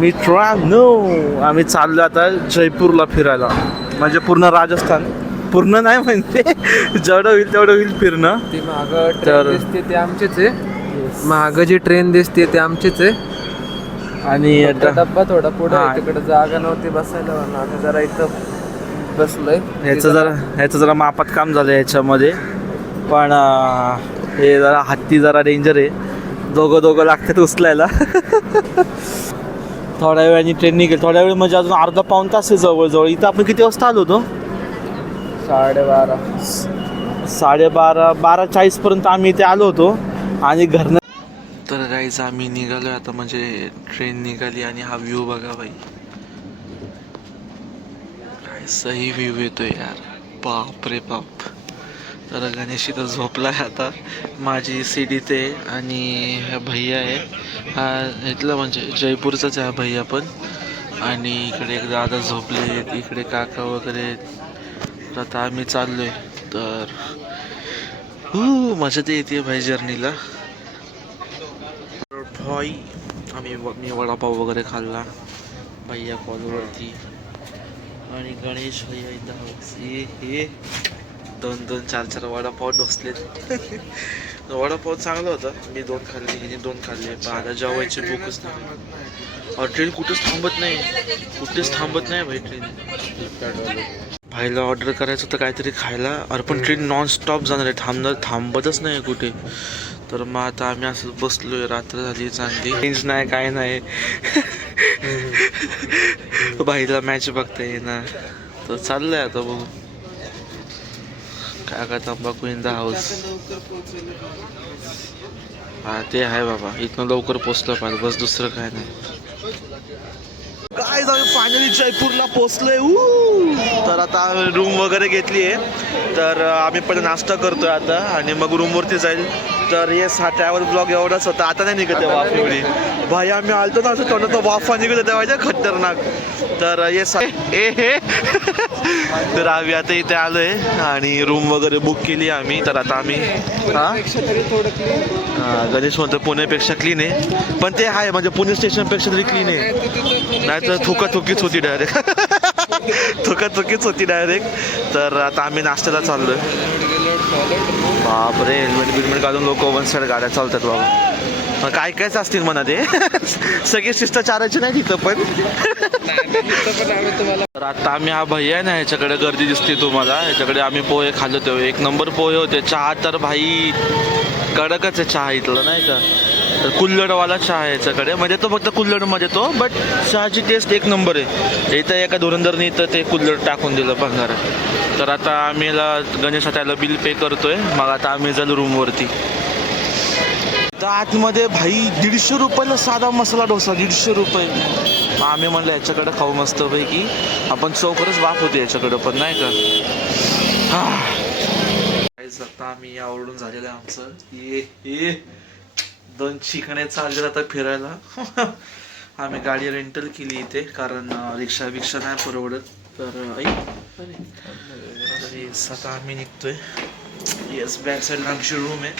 मित्रांनो आम्ही चाललो आता जयपूरला फिरायला. म्हणजे पूर्ण राजस्थान. पूर्ण नाही म्हणजे जेवढं होईल तेवढं होईल फिरणं. ती माग तर- ट्रेन दिसते ते आमचेच आहे. माग जी ट्रेन दिसते ते आमचेच आहे. आणि डब्बा थोडा पुढे. तिकडे जागा नव्हती बसायला आम्ही जरा इथं बसलोय. ह्याचं जरा ह्याचं जरा मापात काम झालं याच्यामध्ये पण हे जरा हत्ती जरा डेंजर आहे. दोघं दोघं लागतात उचलायला. थोड्या वेळाने ट्रेन निघेल. थोड्या वेळ म्हणजे अजून अर्धा पाऊण तास आहे जवळजवळ. इथं आपण किती वाजता आलो होतो? साडेबारा. साडेबारा बारा चाळीसपर्यंत आम्ही इथे आलो होतो. आणि घरनं तर गाईज आम्ही निघालो आता म्हणजे ट्रेन निघाली आणि हा व्ह्यू बघा बाई. काय सही व्ह्यू येतोय यार. बाप रे बाप. तर गणेश इथं आहे आता. माझी सीट ते आणि हा भैया आहे. हा इथलं म्हणजे जयपूरचाच आहे हा भैया पण. आणि इकडे एक दादा झोपले इकडे काका वगैरे आहेत. तर आता आम्ही चाललो आहे तर हो मजा ते येते भाई जर्नीला. भाई आम्ही मी वडापाव वगैरे खाल्ला. भैया कॉलवरती आणि गणेश भैया इथं हे हे. दोन दोन चार चार वडापाव डोसलेत वडापाव चांगला होता. मी दोन खाल्ले हिने दोन खाल्ले. पण आता जेवायची भूकच नाही. ट्रेन कुठेच थांबत नाही. कुठेच थांबत नाही भाई ट्रेन भाईला ऑर्डर करायचं होतं काहीतरी खायला. अरे पण ट्रेन नॉन स्टॉप जाणार आहे. थांबणार थांबतच नाही कुठे. तर मग आता आम्ही असं बसलोय. रात्र झाली चांगली. रेंज नाही काय नाही. भाईला मॅच बघता येईना. तर चाललंय आता बघू. काका तंबाखू इन द हाऊस हा ते आहे बाबा. इथनं लवकर पोचलं पाहिजे. बस दुसरं काय नाही. काय जाऊ फायनली जयपूरला पोचलोय. तर आता रूम वगैरे घेतली आहे तर आम्ही पण नाश्ता करतोय आता आणि मग रूमवरती जाईल. तर येस हा ट्रॅव्हल ब्लॉग एवढाच होता. आता नाही निघत आहे वाफ एवढी. भाई आम्ही आलतो ना असं तोंडात वाफा निघत होत्या माझ्या खतरनाक. तर येस ए हे. तर आम्ही आता इथे आलोय आणि रूम वगैरे बुक केली आम्ही. तर आता आम्ही हां? गणेश म्हणतो पुण्यापेक्षा क्लीन आहे. पण ते आहे म्हणजे पुणे स्टेशनपेक्षा तरी क्लीन आहे. नाही तर थुका थुकीच होती डायरेक्ट थुका थुकीच होती डायरेक्ट तर आता आम्ही नाश्त्याला चाललोय. बापरे हेल्मेट बिलमेट घालून लोक वन साईड गाड्या चालतात बाबा. काय कायच असतील म्हणा ते? सगळे शिष्टाचाराचे नाही तिथं पण. तर आता आम्ही हा भैया आहे ना ह्याच्याकडे गर्दी दिसते तुम्हाला. ह्याच्याकडे आम्ही पोहे खाल्लो होते. एक नंबर पोहे होते. चहा तर भाई कडकच आहे चहा इथलं नाही का? तर कुल्लडवाला चहा आहे याच्याकडे. म्हणजे तो फक्त कुल्लडमध्ये तो बट चहाची टेस्ट एक नंबर आहे. इथं एका धुरंधरने इथं ते कुल्लड टाकून दिलं भंगार तर आता आम्ही गणेश हात्याला बिल पे करतोय. मग आता आम्ही जाईल रूमवरती तर आतमध्ये भाई दीडशे रुपयाला साधा मसाला डोसा दीडशे रुपये. मग आम्ही म्हणलं याच्याकडे खाऊ मस्त पैकी आपण चौकरच वाफ होते याच्याकडं पण नाही का? हा. आता आम्ही आवडून झालेलं आहे आमचं. ये ये. दोन चिकणे चालले आता फिरायला. आम्ही गाडी रेंटल केली इथे कारण रिक्षा बिक्षा नाही परवडत. तर आई ऐक आता आम्ही निघतोय. येस बॅक साईडला आमची रूम आहे.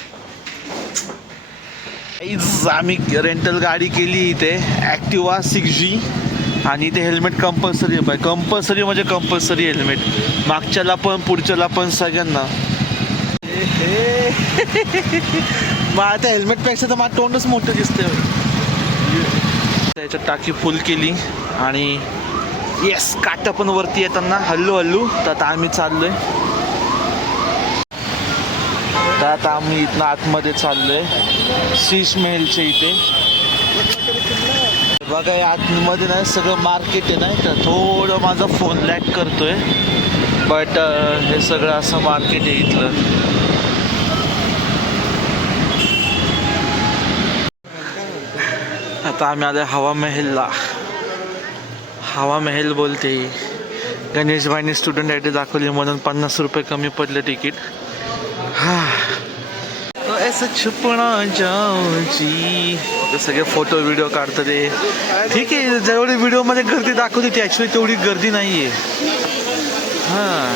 आम्ही रेंटल गाडी केली इथे. ॲक्टिवा सिक्स जी आणि इथे हेल्मेट कंपल्सरी आहे. कंपल्सरी म्हणजे कंपल्सरी हेल्मेट मागच्याला पण पुढच्याला पण सगळ्यांना. मग आता हेल्मेटपेक्षा तर माझं तोंडच मोठं दिसतंय. त्याच्यात टाकी फुल केली आणि येस काटा पण वरती येताना हल्लू हल्लू. तर आता आम्ही चाललोय. तर आता आम्ही इथनं आतमध्ये चाललोय. शीश मेलच्या इथे. बघा या आतमध्ये ना सगळं मार्केट आहे नाही का थोडं माझा फोन लॅक करतोय. बट हे सगळं असं मार्केट आहे इथलं. आता आम्ही आलोय हवा महलला. हवा महल बोलते. गणेशबाईंनी स्टुडंट आय डी दाखवली म्हणून पन्नास रुपये कमी पडलं तिकीट. हा. ऐसा छुपना जाऊची सगळे फोटो व्हिडिओ काढतात ठीक आहे जेवढी व्हिडिओमध्ये गर्दी दाखवली ती ॲक्च्युली तेवढी गर्दी नाही आहे हां.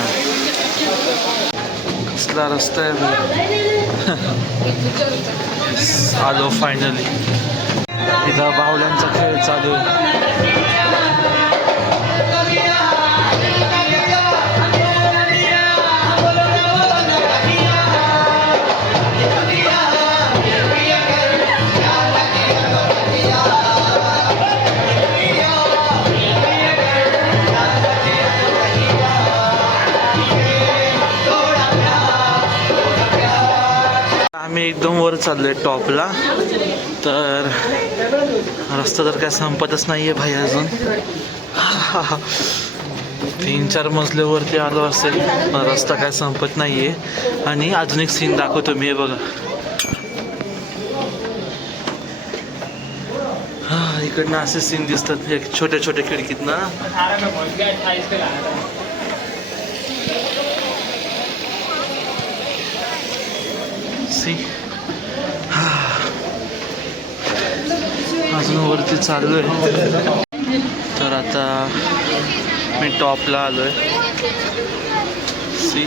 कसला रस्ता आहे आलो फायनली इथं बाहुल्यांचा खेळ चालू. आहे एकदम वर चाललोय टॉपला. तर रस्ता तर काय संपतच नाहीये भाई अजून. तीन चार मजल्यावरती आलो असेल रस्ता काय संपत नाहीये. आणि अजून एक सीन दाखवतो मी बघा. हां इकडनं असे सीन दिसतात एक छोट्या छोट्या खिडकीतनं see. अजून वरती चाललोय. तर आता मी टॉपला आलोय. सी.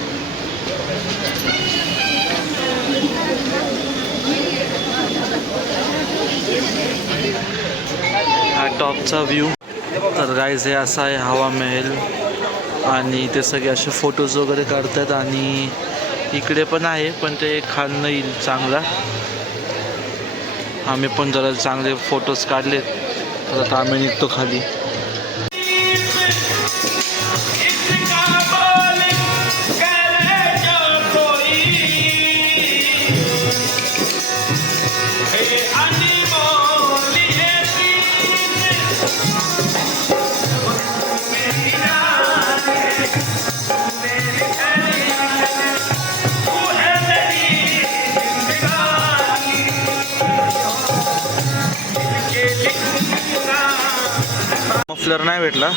हा टॉपचा व्ह्यू. तर गाईज हे असा आहे हवा महल. आणि ते सगळे असे फोटोज वगैरे काढतात आणि इकडे पण आहे पण ते खाणं येईल चांगला. आम्ही पण जरा चांगले फोटोज काढलेत. तर आता आम्ही निघतो खाली. मफलर नाही भेटला.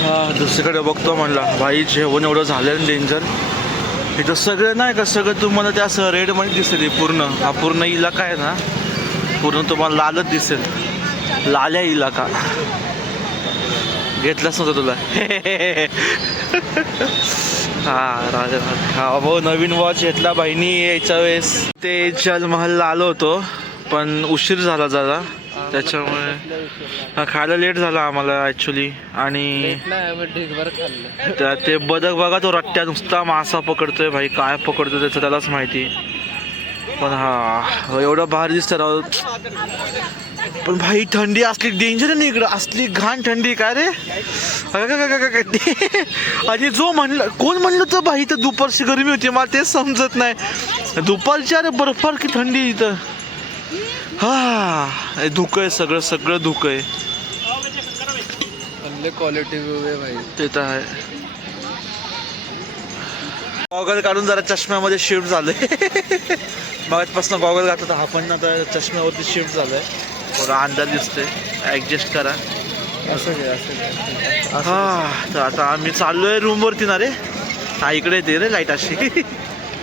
हा दुसरीकडे बघतो म्हणला भाई जेवण एवढं झालं डेंजर इथं सगळं नाही का सगळं तुम्हाला ते असं रेडमध्ये दिसेल पूर्ण. हा पूर्ण इलाका आहे ना पूर्ण तुम्हाला लालच दिसेल. लाल्या इलाका. घेतलाच नव्हतं तुला. हा राजा हा भाऊ नवीन वॉच घेतला बहिणी यायच्या वेळेस. ते जलमहलला आलो होतो पण उशीर झाला जरा. त्याच्यामुळे हा खायला लेट झाला आम्हाला ॲक्च्युली आणि नाही त्या ते बदक बघा तो रट्ट्या नुसता मासा पकडतोय भाई काय पकडतोय त्याचं त्यालाच माहिती. पण हा एवढं भारी दिसतं राव. पण भाई थंडी असली डेंजर आहे ना इकडं. असली घाण थंडी काय रे. आणि जो म्हणलं कोण म्हणलं तर भाई तर दुपारची गरमी होती? मला तेच समजत नाही. दुपारची अरे बर्फार की थंडी इथं. हा धुकं आहे सगळं सगळं धुकं आहे. क्वालिटी भाई. ते तर आहे. गॉगल काढून जरा चष्म्यामध्ये शिफ्ट झालंय. मगाचपासून गॉगल घातला तर हा पण आता चष्म्यावरती शिफ्ट झालाय. थोडा अंदाज दिसतोय. ऍडजस्ट करा. असं घे असं हा तर आता आम्ही चाललोय रूमवरती ना रे. हा इकडे येते रे लाइट अशी.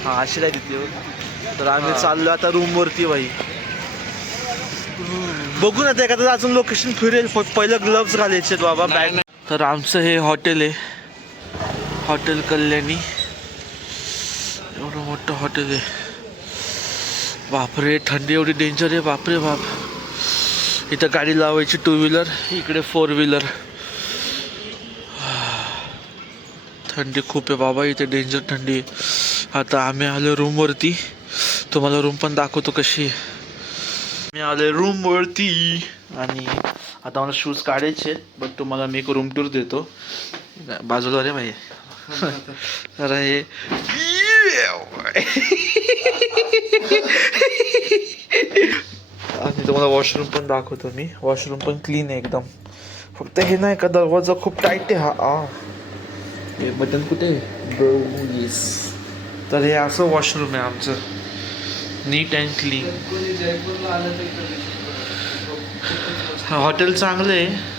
हा अशी लाइट येते. तर आम्ही चाललोय आता रूमवरती बाई बघू ना ते एखादं अजून लोकेशन फिरेल. पहिलं ग्लव्स घालायचे बाबा बॅग तर आमचं हे हॉटेल आहे. हॉटेल कल्याणी. एवढं मोठं हॉटेल आहे. बापरे थंडी एवढी डेंजर आहे. बापरे बाप. इथं गाडी लावायची टू व्हीलर इकडे फोर व्हीलर थंडी खूप आहे बाबा इथे डेंजर थंडी आता आम्ही आलो रूमवरती तुम्हाला रूम पण दाखवतो कशी आहे. मी आले रूमवरती आणि आता मला शूज काढायचे बट तुम्हाला मी एक रूम टूर देतो. बाजूला रे भाई. हे. आणि तुम्हाला वॉशरूम पण दाखवतो मी. वॉशरूम पण क्लीन आहे एकदम. फक्त हे नाही का दरवाजा खूप टाईट आहे हा. आ. हे बटन कुठे येस तर हे असं वॉशरूम आहे आमचं. नीट अँड क्लीन. हॉटेल चांगलं आहे.